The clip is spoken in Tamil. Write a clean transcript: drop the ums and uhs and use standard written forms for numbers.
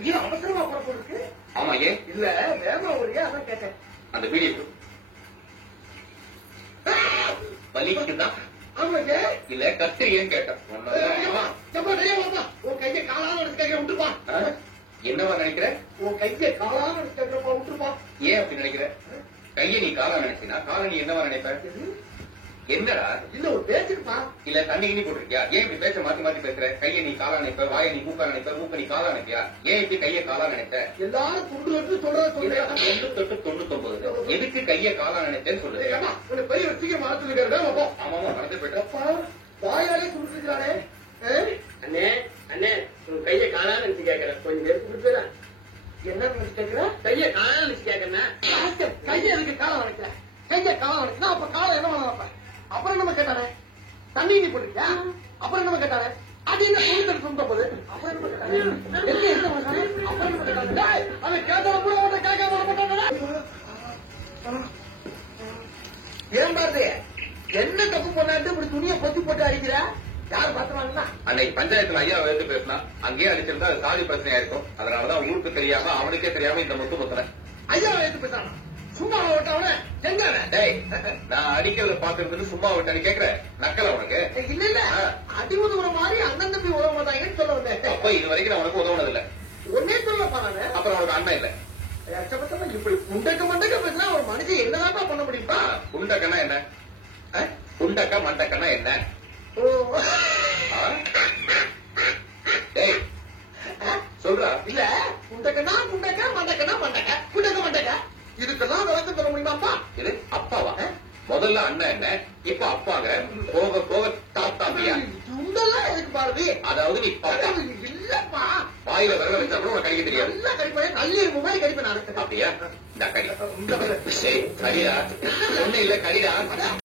எங்கேயும் அவசரமா புறப்பட்டு இருக்கு. ஆமா, ஏன் இல்ல வேகமா ஒரே அதான் கேட்டேன். அந்த பீடியை வலிக்குதான் ஆமாங்க. இல்ல கத்திரியன்னு கேட்டேன். உன் கையை காலால எடுத்துக்க விட்டுப்பா. என்னவா நினைக்கிற? உன் கையை காலால எடுத்துக்கப்பா விட்டுருப்பா. ஏன் அப்படி நினைக்கிற? கையை நீ காலா நினைச்சினா காலை நீ என்னவா நினைப்ப? என்னடா இல்ல ஒரு பேச்சுக்குப்பா. இல்ல தண்ணி கிண்ணி போட்டிருக்கியா? ஏன் இப்படி பேச்ச மாத்தி மாத்தி பேசுற? கையை நீ காலா நினைப்ப, வாயை நீ மூக்கா நினைப்ப, மூக்க நீ காலா நினைப்பியா? ஏன் இப்படி கையை காலா நினைப்ப? எல்லாரும் துண்டு வந்து சொல்றத சொல்றேன். 99 எதுக்கு கையை காலா நினைச்சேன்னு சொல்லு. உனக்கு பெரிய சீக்கிரம் மறந்துருக்காரு. ஆமாமா மறந்து போயிட்டா. வாயாலே சொல்லிருக்கானே. அண்ணே அண்ணே உன் கைய காலான்னு நினைச்சு கேட்கறேன். கொஞ்சம் எடுத்து கொடுத்துறேன். என்ன நினைச்சு கேட்கிற? கைய காலான்னு நினைச்சு கேட்கறேன். கையை எதுக்கு காலம் நினைக்கிறேன்? கையை காலம் நினைக்கிறா அப்ப காலம் என்ன பண்ண வைப்பேன்? அப்புறம் நம்ம கேட்டானே தண்ணி நீ போட்டிருக்கியா? அப்புறம் நம்ம கேட்டானே அது என்ன துணித்தல் சொல்ற போது? அப்புறம் என்ன கேட்டானே அப்புறம் என்ன கேட்டானே அதை கேட்டாலும் கூட அவனை கேட்காம மாட்டாங்க. ஏன் பாருது என்ன தப்பு பண்ணாட்டு இப்படி துணியை பொத்தி போட்டு அடிக்கிற? யாரு பாத்துறாங்கன்னா அன்னைக்கு பஞ்சாயத்துல ஐயா எடுத்து பேசினா அங்கேயே அடிச்சிருந்தா அது சாதி பிரச்சனையா இருக்கும். அதனாலதான் ஊருக்கு தெரியாம அவனுக்கே தெரியாம இந்த முத்து முத்துறேன். ஐயா எடுத்து பேசானா சும்மா விட்டவன எங்க டேய், நான் அடிக்கிறத பாக்குறதுன்னு சும்மா விட்டான்னு கேக்குற நக்கல உனக்கு? இல்ல இல்ல அடி உதவுற மாதிரி அண்ணன் தம்பி உதவ மாட்டாங்கன்னு சொல்ல வந்தேன். அப்ப இது வரைக்கும் நான் உனக்கு உதவுனது இல்ல. ஒன்னே சொல்லப்பா நானு. அப்புறம் உனக்கு அண்ணன் இல்ல. கஷ்டப்பட்டமா இப்படி முண்டக்க மண்டக்க பேசினா ஒரு மனுஷன் என்னதான் பண்ண முடியுமா? குண்டக்கன்னா என்ன? குண்டக்கா மண்டக்கன்னா என்ன? டேய் சொல்றா. இல்ல முண்டக்கனா முண்டக்க மண்டக்கனா மண்டக்க குண்டக்க மண்டக்க இதுக்கெல்லாம் விளக்கம் சொல்ல முடியுமாப்பா? இது அப்பாவா? முதல்ல அண்ணன் என்ன, இப்ப அப்பாங்க, போக போக தாத்தாம்பியா? முண்டெல்லாம் எதுக்கு பாருது? அதாவது நீ பாப்பா. இல்லப்பா வாயில விரல வச்சா கூட உனக்கு கடிக்க தெரியாது. நல்லா கடிப்பேன். கல்லீர் மாதிரி கடிப்பேன் நான். அப்படியா? இந்த கடி. சரி கடிடா. ஒண்ணு இல்ல கடிடா.